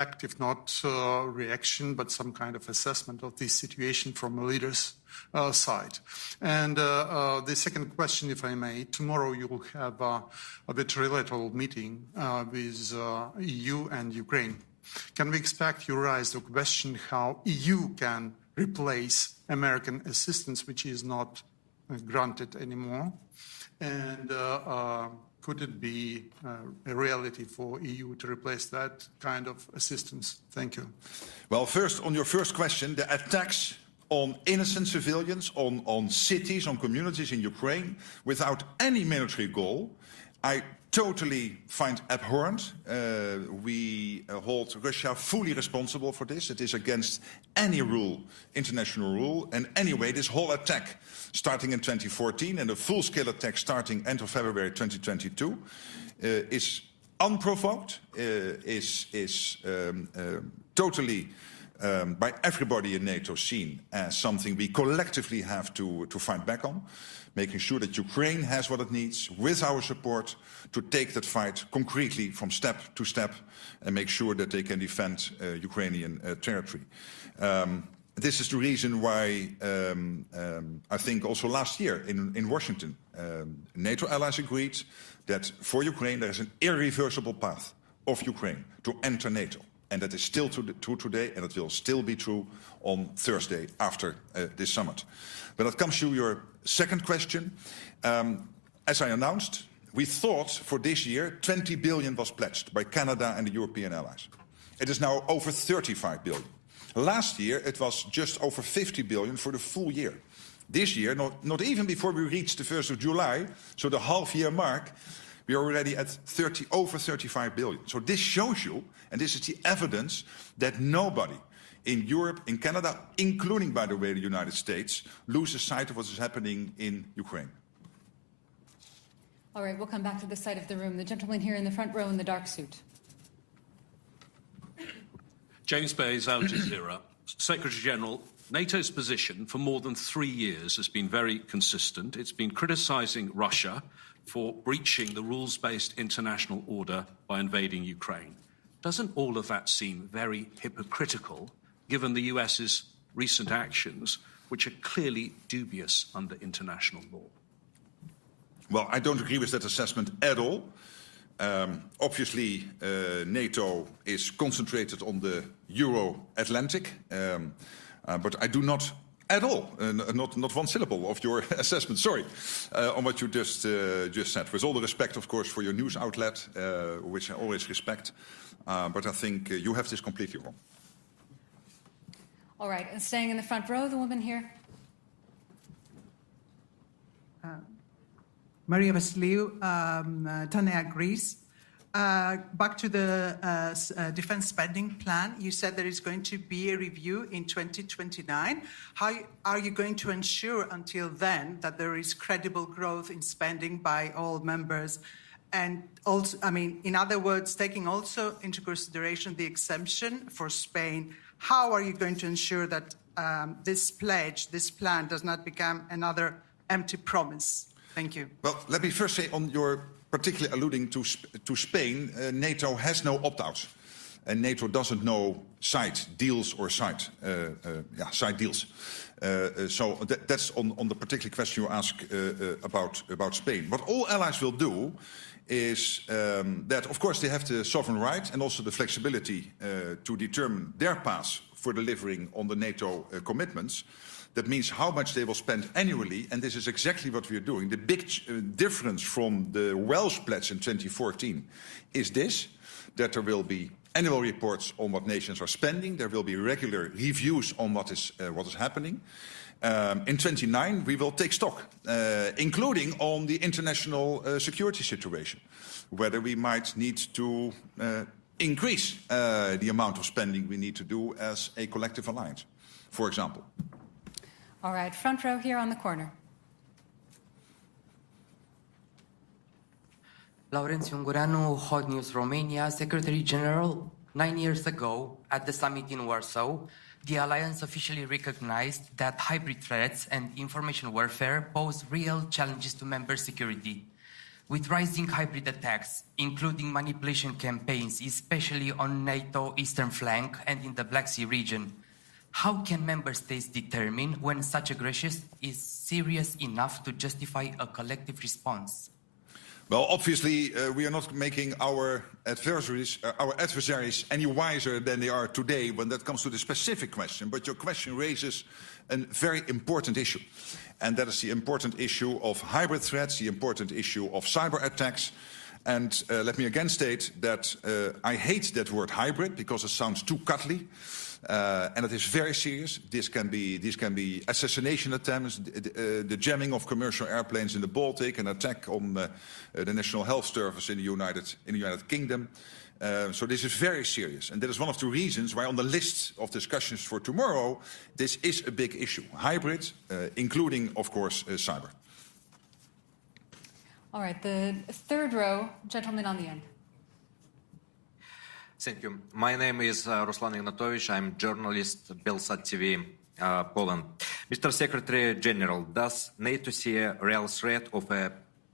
if not reaction, but some kind of assessment of this situation from a leader's side. And the second question, if I may, tomorrow you will have a trilateral meeting with EU and Ukraine. Can we expect you raise the question how EU can replace American assistance, which is not granted anymore? And could it be a reality for EU to replace that kind of assistance? Thank you. Well, first, on your first question, the attacks on innocent civilians, on cities, on communities in Ukraine, without any military goal, I totally find abhorrent. We hold Russia fully responsible for this. It is against any rule, international rule. And anyway, this whole attack starting in 2014 and a full-scale attack starting end of February 2022 is unprovoked, is totally by everybody in NATO seen as something we collectively have to fight back on, making sure that Ukraine has what it needs with our support to take that fight concretely from step to step and make sure that they can defend Ukrainian territory. This is the reason why I think also last year in Washington, NATO allies agreed that for Ukraine there is an irreversible path of Ukraine to enter NATO. And that is still true today, and it will still be true on Thursday after this summit. When it comes to your second question, as I announced, we thought for this year 20 billion was pledged by Canada and the European allies. It is now over 35 billion. Last year it was just over 50 billion for the full year. This year, not even before we reached the 1st of July, so the half-year mark, we are already at over 35 billion. So this shows you, and this is the evidence, that nobody in Europe, in Canada, including, by the way, the United States, loses sight of what is happening in Ukraine. All right, we'll come back to this side of the room. The gentleman here in the front row in the dark suit. James Bayes, Al Jazeera. Secretary General, NATO's position for more than 3 years has been very consistent. It's been criticising Russia for breaching the rules-based international order by invading Ukraine. Doesn't all of that seem very hypocritical, given the US's recent actions, which are clearly dubious under international law? Well, I don't agree with that assessment at all. Obviously, NATO is concentrated on the Euro-Atlantic, but I do not at all, not one syllable of your assessment, sorry, on what you just said. With all the respect, of course, for your news outlet, which I always respect, but I think you have this completely wrong. All right, and staying in the front row, the woman here. Maria Vasiliou, Tanea, Greece. Back to the defense spending plan, you said there is going to be a review in 2029. How are you going to ensure until then that there is credible growth in spending by all members? And also, I mean, in other words, taking also into consideration the exemption for Spain, how are you going to ensure that this pledge, this plan does not become another empty promise? Thank you. Well, let me first say on your particularly alluding to Spain, NATO has no opt-outs. And NATO doesn't know side deals or side deals. So that's on the particular question you ask about Spain. What all allies will do is that, of course, they have the sovereign right and also the flexibility to determine their path for delivering on the NATO commitments. That means how much they will spend annually, and this is exactly what we are doing. The big difference from the Welsh pledge in 2014 is this, that there will be annual reports on what nations are spending. There will be regular reviews on what is happening. In 2029, we will take stock, including on the international security situation, whether we might need to increase the amount of spending we need to do as a collective alliance, for example. All right, front row here on the corner. Laurențiu Ungureanu, Hot News Romania, Secretary General. 9 years ago, at the summit in Warsaw, the alliance officially recognized that hybrid threats and information warfare pose real challenges to member security. With rising hybrid attacks, including manipulation campaigns, especially on NATO eastern flank and in the Black Sea region, how can member states determine when such aggression is serious enough to justify a collective response? Well, obviously, we are not making our adversaries any wiser than they are today when that comes to the specific question. But your question raises a very important issue. And that is the important issue of hybrid threats, the important issue of cyber attacks. And let me again state that I hate that word hybrid because it sounds too cuddly. And it is very serious. These can be assassination attempts, the jamming of commercial airplanes in the Baltic, an attack on the National Health Service in the United Kingdom. So this is very serious. And that is one of the reasons why on the list of discussions for tomorrow, this is a big issue. Hybrid, including, of course, cyber. All right, the third row, gentleman on the end. Thank you. My name is Ruslan Ignatovich. I'm journalist, Belsat TV, Poland. Mr. Secretary General, does NATO see a real threat of a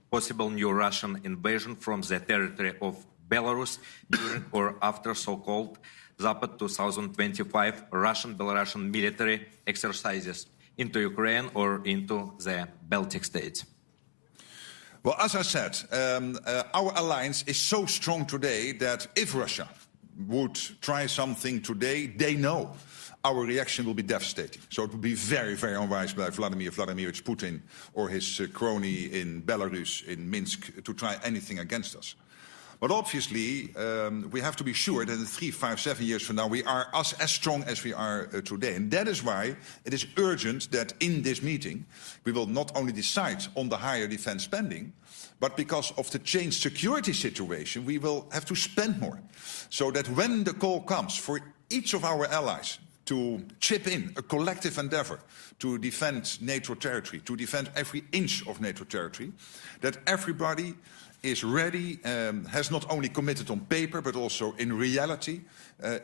possible new Russian invasion from the territory of Belarus during or after so-called Zapad 2025 Russian-Belarusian military exercises into Ukraine or into the Baltic states? Well, as I said, our alliance is so strong today that if Russia would try something today, they know our reaction will be devastating. So it would be very, very unwise by Vladimir Vladimirovich Putin or his crony in Belarus, in Minsk, to try anything against us. But obviously, we have to be sure that in 3, 5, 7 years from now, we are as strong as we are today. And that is why it is urgent that in this meeting, we will not only decide on the higher defense spending, but because of the changed security situation, we will have to spend more. So that when the call comes for each of our allies to chip in a collective endeavor to defend NATO territory, to defend every inch of NATO territory, that everybody is ready, has not only committed on paper, but also in reality,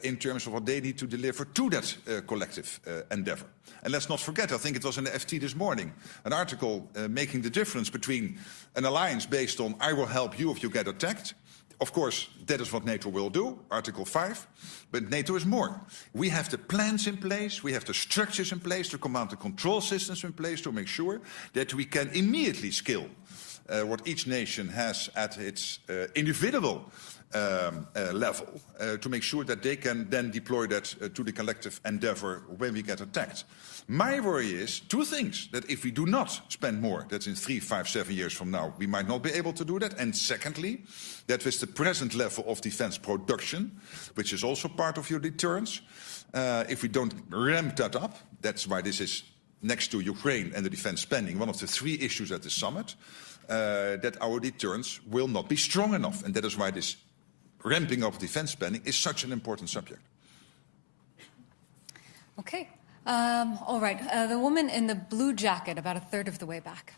in terms of what they need to deliver to that collective endeavor. And let's not forget, I think it was in the FT this morning, an article making the difference between an alliance based on I will help you if you get attacked. Of course, that is what NATO will do, Article 5, but NATO is more. We have the plans in place, we have the structures in place, the command and control systems in place to make sure that we can immediately scale what each nation has at its individual level to make sure that they can then deploy that to the collective endeavor when we get attacked. My worry is two things: that if we do not spend more, that's in 3, 5, 7 years from now, we might not be able to do that. And secondly, that with the present level of defense production, which is also part of your deterrence, if we don't ramp that up, that's why this is next to Ukraine and the defense spending, one of the 3 issues at the summit, that our deterrence will not be strong enough. And that is why this ramping up defense spending is such an important subject. Okay. All right. The woman in the blue jacket, about a third of the way back.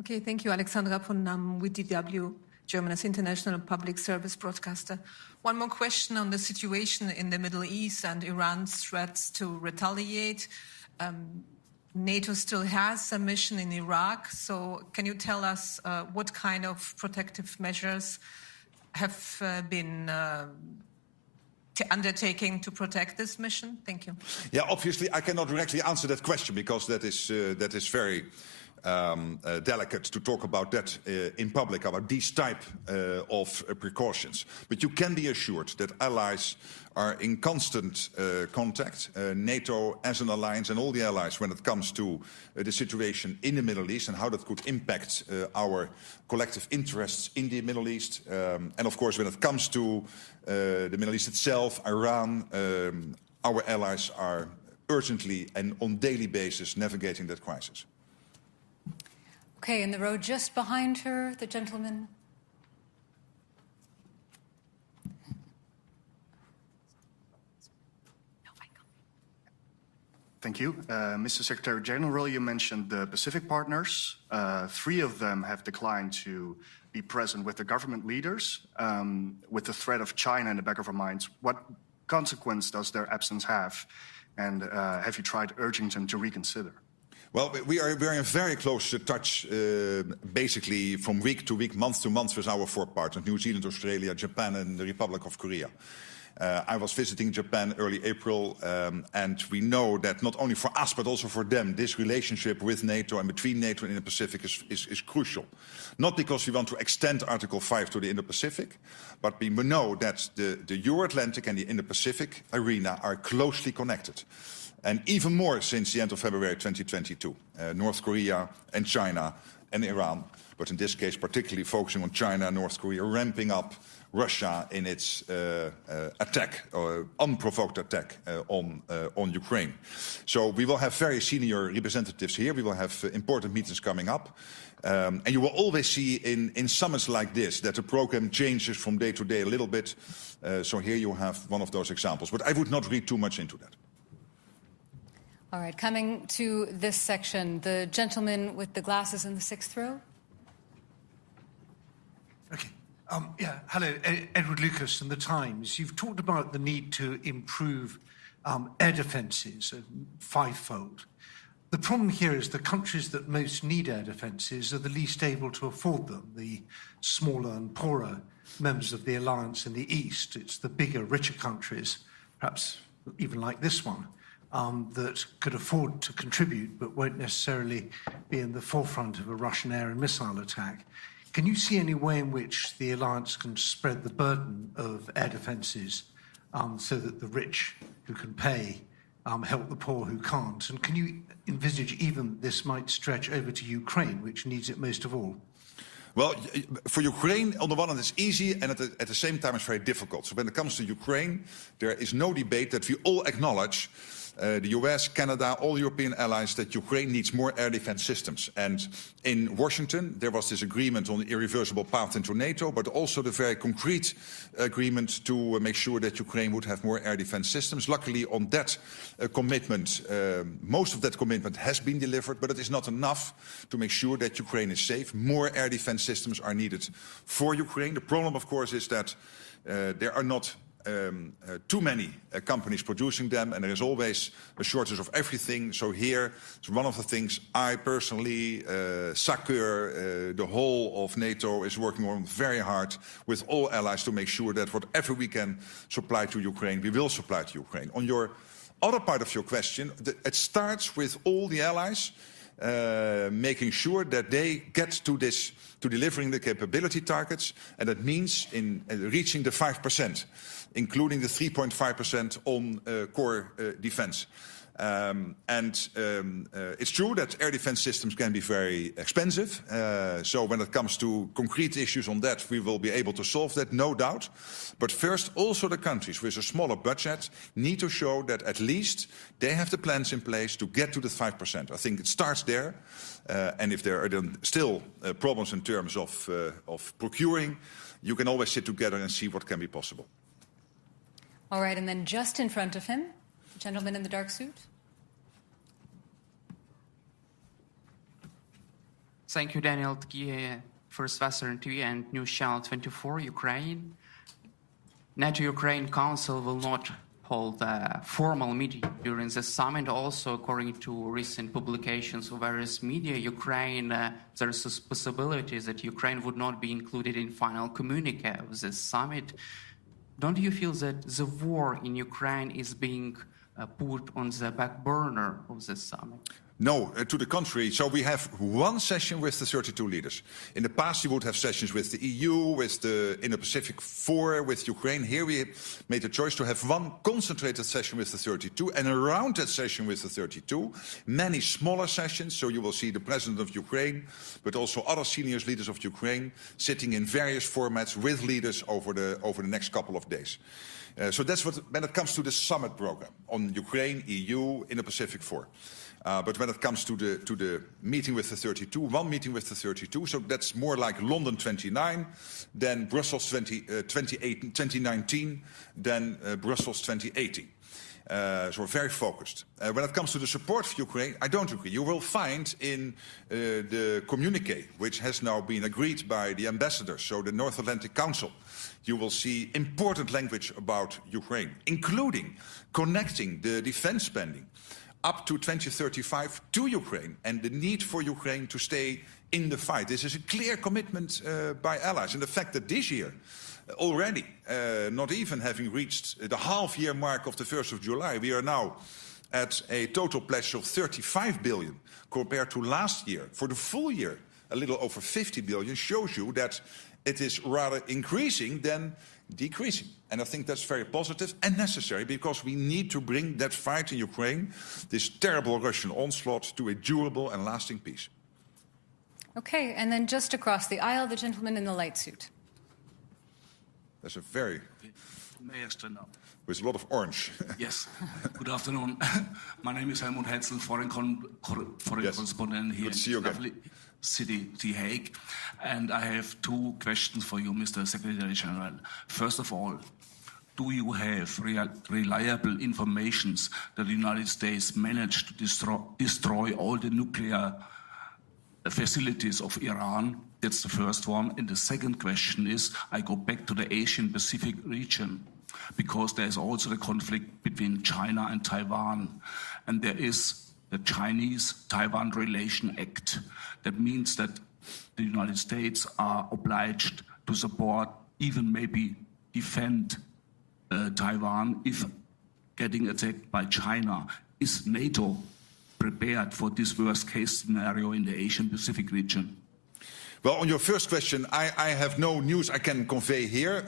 Okay, thank you. Alexandra von Nam with DW, Germany's international public service broadcaster. One more question on the situation in the Middle East and Iran's threats to retaliate. NATO still has a mission in Iraq, so can you tell us what kind of protective measures have been undertaking to protect this mission? Thank you. Yeah, obviously I cannot directly answer that question because that is very delicate to talk about that in public, about these type of precautions. But you can be assured that allies are in constant contact, NATO as an alliance and all the allies when it comes to the situation in the Middle East and how that could impact our collective interests in the Middle East. And of course, when it comes to the Middle East itself, Iran, our allies are urgently and on daily basis navigating that crisis. Okay, in the row just behind her, the gentleman. Thank you. Mr. Secretary General, you mentioned the Pacific partners. 3 of them have declined to be present with the government leaders. With the threat of China in the back of our minds, what consequence does their absence have? And have you tried urging them to reconsider? Well, we are in very close touch, basically from week to week, month to month with our four partners, New Zealand, Australia, Japan and the Republic of Korea. I was visiting Japan early April, and we know that not only for us, but also for them, this relationship with NATO and between NATO and Indo-Pacific is crucial. Not because we want to extend Article 5 to the Indo-Pacific, but we know that the Euro-Atlantic and the Indo-Pacific arena are closely connected. And even more since the end of February 2022, North Korea and China and Iran, but in this case particularly focusing on China and North Korea, ramping up Russia in its attack, or unprovoked attack on Ukraine. So we will have very senior representatives here. We will have important meetings coming up. And you will always see in summits like this that the program changes from day to day a little bit. So here you have one of those examples. But I would not read too much into that. All right, coming to this section, the gentleman with the glasses in the sixth row. Okay. Hello, Edward Lucas from The Times. You've talked about the need to improve air defences fivefold. The problem here is the countries that most need air defences are the least able to afford them, the smaller and poorer members of the alliance in the East. It's the bigger, richer countries, perhaps even like this one, that could afford to contribute but won't necessarily be in the forefront of a Russian air and missile attack. Can you see any way in which the alliance can spread the burden of air defences so that the rich who can pay help the poor who can't? And can you envisage even this might stretch over to Ukraine, which needs it most of all? Well, for Ukraine, on the one hand, it's easy, and at the same time, it's very difficult. So when it comes to Ukraine, there is no debate that we all acknowledge, the US, Canada, all European allies, that Ukraine needs more air defense systems. And in Washington, there was this agreement on the irreversible path into NATO, but also the very concrete agreement to make sure that Ukraine would have more air defense systems. Luckily, on that commitment, most of that commitment has been delivered, but it is not enough to make sure that Ukraine is safe. More air defense systems are needed for Ukraine. The problem, of course, is that there are not too many companies producing them, and there is always a shortage of everything. So here, it's one of the things I personally, SACEUR, the whole of NATO is working on very hard with all allies to make sure that whatever we can supply to Ukraine, we will supply to Ukraine. On your other part of your question, it starts with all the allies making sure that they get to delivering the capability targets, and that means in reaching the 5%, including the 3.5% on core defense. It's true that air defense systems can be very expensive. So when it comes to concrete issues on that, we will be able to solve that, no doubt. But first, also the countries with a smaller budget need to show that at least they have the plans in place to get to the 5%. I think it starts there. And if there are then still problems in terms of procuring, you can always sit together and see what can be possible. All right, and then just in front of him, the gentleman in the dark suit. Thank you, Daniel Tkie, First Western TV and News Channel 24, Ukraine. NATO-Ukraine Council will not hold a formal meeting during the summit. Also, according to recent publications of various media, Ukraine, there's a possibility that Ukraine would not be included in final communique of this summit. Don't you feel that the war in Ukraine is being put on the back burner of this summit? No, to the contrary. So we have one session with the 32 leaders. In the past, you would have sessions with the EU, with the Indo-Pacific 4, with Ukraine. Here we made the choice to have one concentrated session with the 32, and around that session with the 32, many smaller sessions. So you will see the president of Ukraine, but also other senior leaders of Ukraine sitting in various formats with leaders over the next couple of days. So that's what, when it comes to the summit program on Ukraine, EU, Indo-Pacific 4. But when it comes to the meeting with the 32, one meeting with the 32, so that's more like London 29, then Brussels 2019, then Brussels 2018. So we're very focused. When it comes to the support for Ukraine, I don't agree. You will find in the communique, which has now been agreed by the ambassadors, so the North Atlantic Council, you will see important language about Ukraine, including connecting the defense spending up to 2035 to Ukraine and the need for Ukraine to stay in the fight. This is a clear commitment by allies. And the fact that this year, already, not even having reached the half-year mark of the 1st of July, we are now at a total pledge of 35 billion compared to last year. For the full year, a little over 50 billion, shows you that it is rather increasing than decreasing. And I think that's very positive and necessary, because we need to bring that fight in Ukraine, this terrible Russian onslaught, to a durable and lasting peace. Okay, and then just across the aisle, the gentleman in the light suit. That's a very... May I stand up? With a lot of orange. Yes. Good afternoon. My name is Helmut Hetzel, foreign correspondent here in lovely city, The Hague. And I have two questions for you, Mr. Secretary General. First of all, do you have reliable information that the United States managed to destroy all the nuclear facilities of Iran? That's the first one. And the second question is, I go back to the Asian-Pacific region, because there is also the conflict between China and Taiwan. And there is the Chinese-Taiwan Relation Act. That means that the United States are obliged to support, even maybe defend Taiwan if getting attacked by China. Is NATO prepared for this worst-case scenario in the Asian-Pacific region? Well, on your first question, I have no news I can convey here.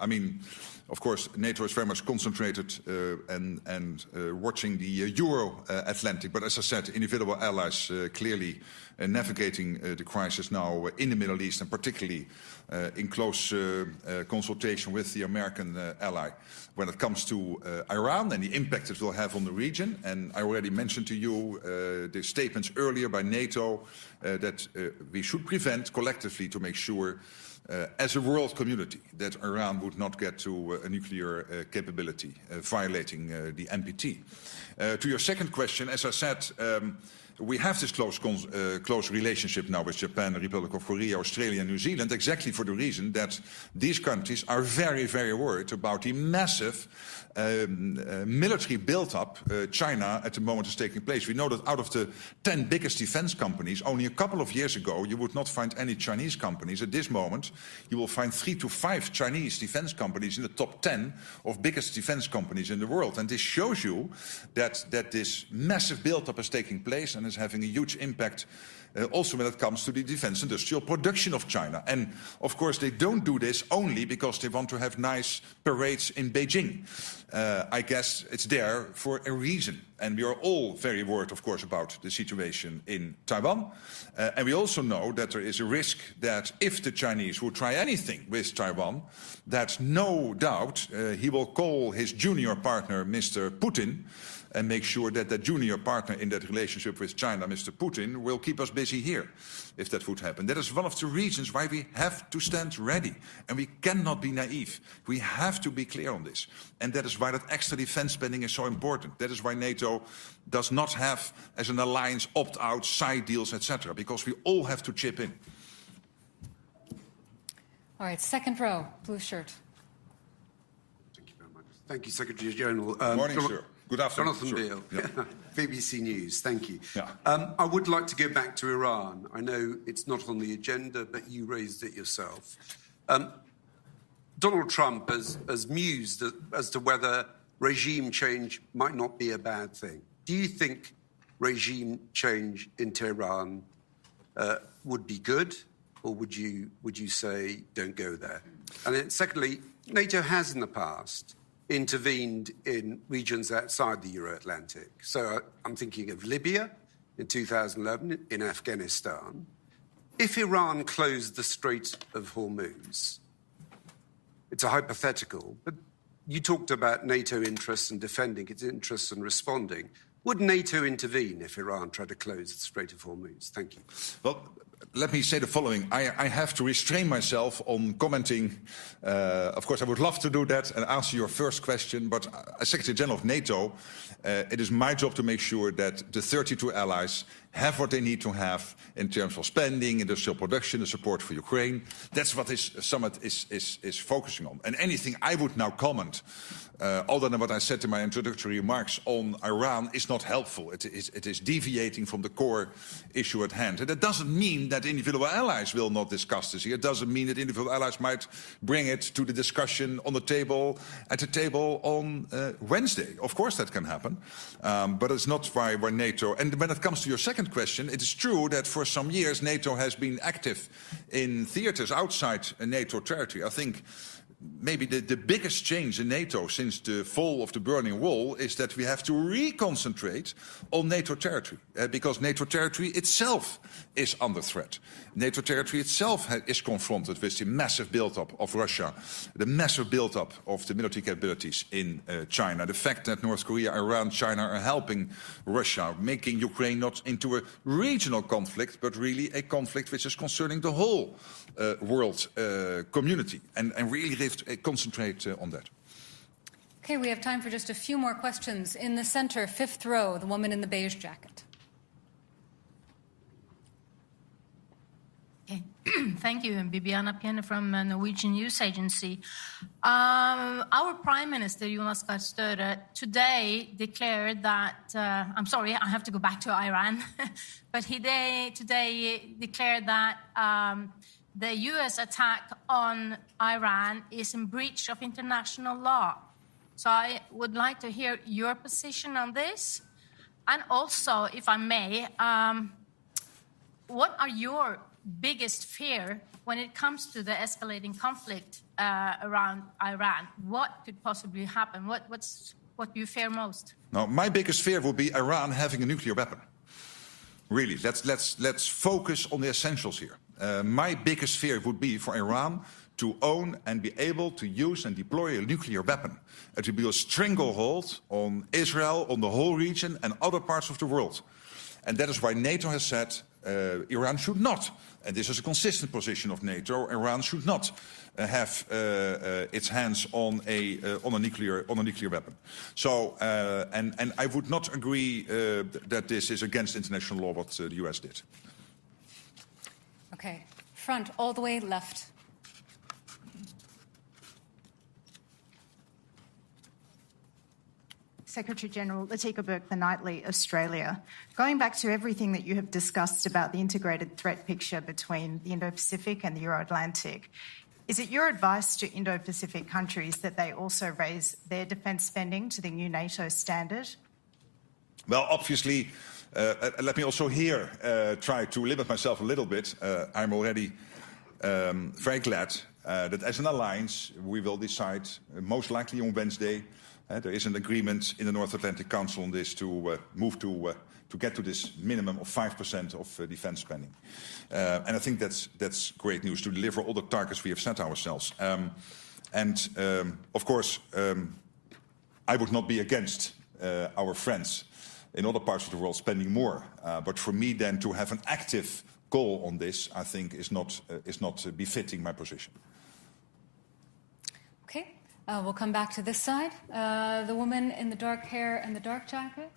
I mean, of course, NATO is very much concentrated and watching the Euro-Atlantic. But as I said, individual allies clearly navigating the crisis now in the Middle East, and particularly in close consultation with the American ally when it comes to Iran and the impact it will have on the region. And I already mentioned to you the statements earlier by NATO that we should prevent collectively to make sure as a world community that Iran would not get to a nuclear capability, violating the NPT. To your second question, as I said, we have this close relationship now with Japan, the Republic of Korea, Australia and New Zealand, exactly for the reason that these countries are very, very worried about the massive military build-up China at the moment is taking place. We know that out of the 10 biggest defense companies, only a couple of years ago, you would not find any Chinese companies. At this moment, you will find 3 to 5 Chinese defense companies in the top 10 of biggest defense companies in the world. And this shows you that this massive build-up is taking place and is having a huge impact also when it comes to the defense industrial production of China. And of course they don't do this only because they want to have nice parades in Beijing. I guess it's there for a reason. And we are all very worried, of course, about the situation in Taiwan. And we also know that there is a risk that if the Chinese would try anything with Taiwan, that no doubt he will call his junior partner, Mr. Putin, and make sure that the junior partner in that relationship with China, Mr. Putin, will keep us busy here, if that would happen. That is one of the reasons why we have to stand ready. And we cannot be naive. We have to be clear on this. And that is why that extra defense spending is so important. That is why NATO does not have, as an alliance, opt-out, side deals, etc., because we all have to chip in. All right, second row, blue shirt. Thank you very much. Thank you, Secretary General. Morning, sir. Good afternoon. Jonathan Beale, Yeah. BBC News, thank you. Yeah. I would like to go back to Iran. I know it's not on the agenda, but you raised it yourself. Donald Trump has mused as to whether regime change might not be a bad thing. Do you think regime change in Tehran would be good, or would you say don't go there? And then secondly, NATO has in the past intervened in regions outside the Euro-Atlantic. So I'm thinking of Libya in 2011, in Afghanistan. If Iran closed the Strait of Hormuz, it's a hypothetical, but you talked about NATO interests in defending its interests and responding. Would NATO intervene if Iran tried to close the Strait of Hormuz? Thank you. Well, let me say the following. I have to restrain myself on commenting. Of course, I would love to do that and answer your first question, but as Secretary General of NATO, it is my job to make sure that the 32 allies have what they need to have in terms of spending, industrial production, the support for Ukraine. That's what this summit is focusing on. And anything I would now comment, other than what I said in my introductory remarks on Iran, is not helpful. It is deviating from the core issue at hand. And that doesn't mean that individual allies will not discuss this here. It doesn't mean that individual allies might bring it to the discussion on the table, at the table on Wednesday. Of course that can happen, but it's not why NATO... And when it comes to your second question, it is true that for some years NATO has been active in theaters outside NATO territory. I think maybe the biggest change in NATO since the fall of the Berlin Wall is that we have to reconcentrate on NATO territory, because NATO territory itself is under threat. NATO territory itself is confronted with the massive build-up of Russia, the massive build-up of the military capabilities in China, the fact that North Korea, Iran, China are helping Russia, making Ukraine not into a regional conflict, but really a conflict which is concerning the whole world community, and really concentrate on that. Okay, we have time for just a few more questions. In the center, fifth row, the woman in the beige jacket. Okay. Thank you. I'm Bibiana Piene from Norwegian News Agency. Our Prime Minister, Jonas Gahr Støre, today declared that, I'm sorry, I have to go back to Iran, but he today declared that the U.S. attack on Iran is in breach of international law. So I would like to hear your position on this. And also, if I may, what are your biggest fear when it comes to the escalating conflict around Iran? What could possibly happen? What do you fear most? Now, my biggest fear would be Iran having a nuclear weapon. Really, let's focus on the essentials here. My biggest fear would be for Iran to own and be able to use and deploy a nuclear weapon. It would be a stranglehold on Israel, on the whole region and other parts of the world. And that is why NATO has said Iran should not, and this is a consistent position of NATO, Iran should not have its hands on a nuclear weapon. So, and I would not agree that this is against international law what the US did. Okay, front, all the way left. Secretary General Latika Burke, The Nightly, Australia. Going back to everything that you have discussed about the integrated threat picture between the Indo-Pacific and the Euro-Atlantic, is it your advice to Indo-Pacific countries that they also raise their defence spending to the new NATO standard? Well, obviously, let me also here try to limit myself a little bit. I'm already very glad that as an alliance we will decide most likely on Wednesday. There is an agreement in the North Atlantic Council on this to move to get to this minimum of 5% of defence spending. And I think that's great news to deliver all the targets we have set ourselves. Of course, I would not be against our friends in other parts of the world spending more. But for me then to have an active goal on this, I think is not befitting my position. Okay, we'll come back to this side. The woman in the dark hair and the dark jacket.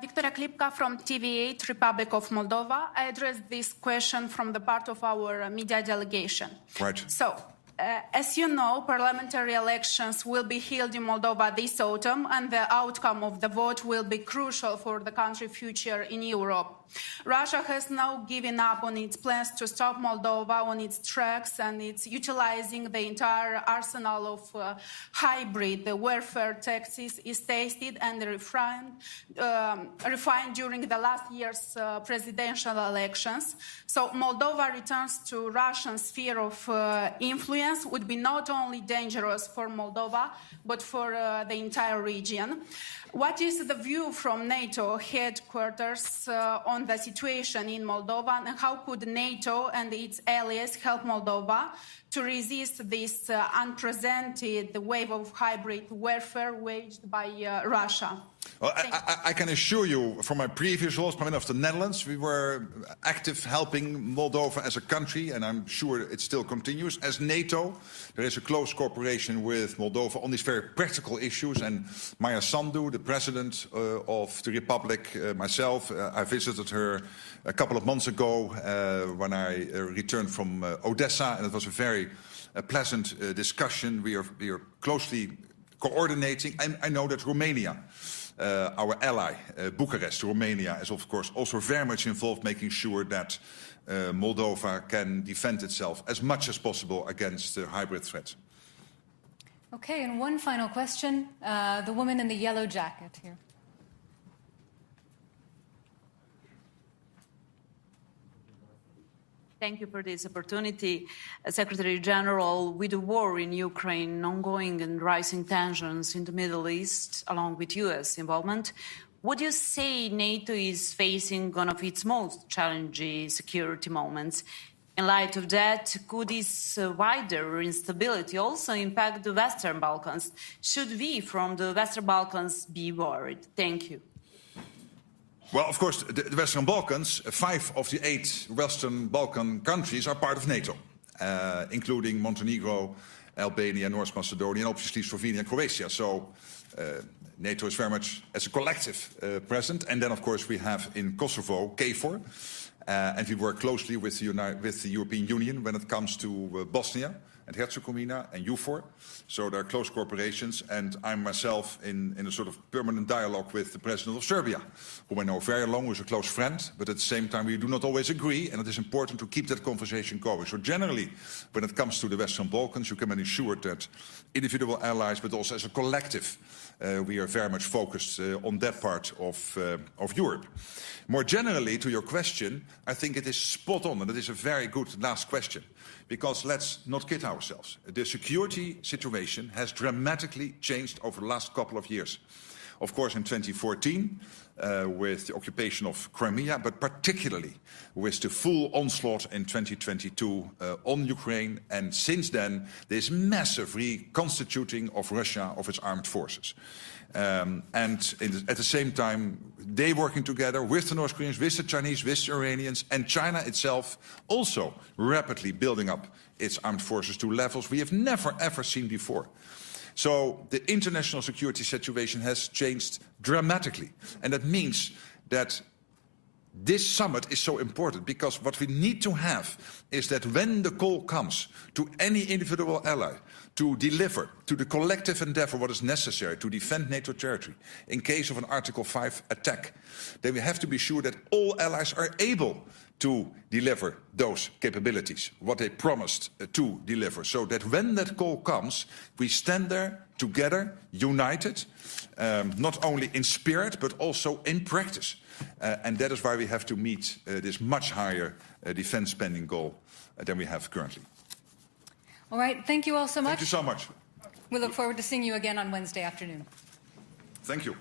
Victoria Klipka from TV8, Republic of Moldova. I addressed this question from the part of our media delegation. Right. So, as you know, parliamentary elections will be held in Moldova this autumn, and the outcome of the vote will be crucial for the country's future in Europe. Russia has now given up on its plans to stop Moldova on its tracks, and it's utilizing the entire arsenal of hybrid warfare tactics is tested and refined during the last year's presidential elections. So Moldova returns to Russian sphere of influence would be not only dangerous for Moldova, but for the entire region. What is the view from NATO headquarters on the situation in Moldova, and how could NATO and its allies help Moldova to resist this unprecedented wave of hybrid warfare waged by Russia? Well, I can assure you, from my previous roles, Prime Minister of the Netherlands, we were active helping Moldova as a country, and I'm sure it still continues. As NATO, there is a close cooperation with Moldova on these very practical issues, and Maya Sandu, the President of the Republic, myself, I visited her a couple of months ago when I returned from Odessa, and it was a very pleasant discussion. We are closely coordinating. I know that Romania, our ally, Bucharest, Romania, is of course also very much involved making sure that Moldova can defend itself as much as possible against hybrid threats. Okay, and one final question. The woman in the yellow jacket here. Thank you for this opportunity. Secretary General, with the war in Ukraine, ongoing and rising tensions in the Middle East, along with US involvement, would you say NATO is facing one of its most challenging security moments? In light of that, could this wider instability also impact the Western Balkans? Should we from the Western Balkans be worried? Thank you. Well, of course, the Western Balkans, 5 of the 8 Western Balkan countries are part of NATO, including Montenegro, Albania, North Macedonia, and obviously Slovenia and Croatia. So NATO is very much as a collective present. And then, of course, we have in Kosovo, KFOR, and we work closely with the European Union when it comes to Bosnia and Herzegovina and EUFOR. So there are close cooperations, and I'm myself in a sort of permanent dialogue with the President of Serbia, who I know very long, who's a close friend, but at the same time we do not always agree, and it is important to keep that conversation going. So generally, when it comes to the Western Balkans, you can be assured that individual allies, but also as a collective, we are very much focused on that part of Europe. More generally, to your question, I think it is spot on, and it is a very good last question. Because let's not kid ourselves. The security situation has dramatically changed over the last couple of years. Of course, in 2014, with the occupation of Crimea, but particularly with the full onslaught in 2022 on Ukraine. And since then, this massive reconstituting of Russia of its armed forces. At the same time, they working together with the North Koreans, with the Chinese, with the Iranians, and China itself also rapidly building up its armed forces to levels we have never ever seen before. So the international security situation has changed dramatically. And that means that this summit is so important, because what we need to have is that when the call comes to any individual ally to deliver to the collective endeavor what is necessary to defend NATO territory in case of an Article 5 attack, then we have to be sure that all allies are able to deliver those capabilities, what they promised to deliver, so that when that call comes, we stand there together, united, not only in spirit, but also in practice. And that is why we have to meet this much higher defense spending goal than we have currently. All right, thank you all so much. Thank you so much. We look forward to seeing you again on Wednesday afternoon. Thank you.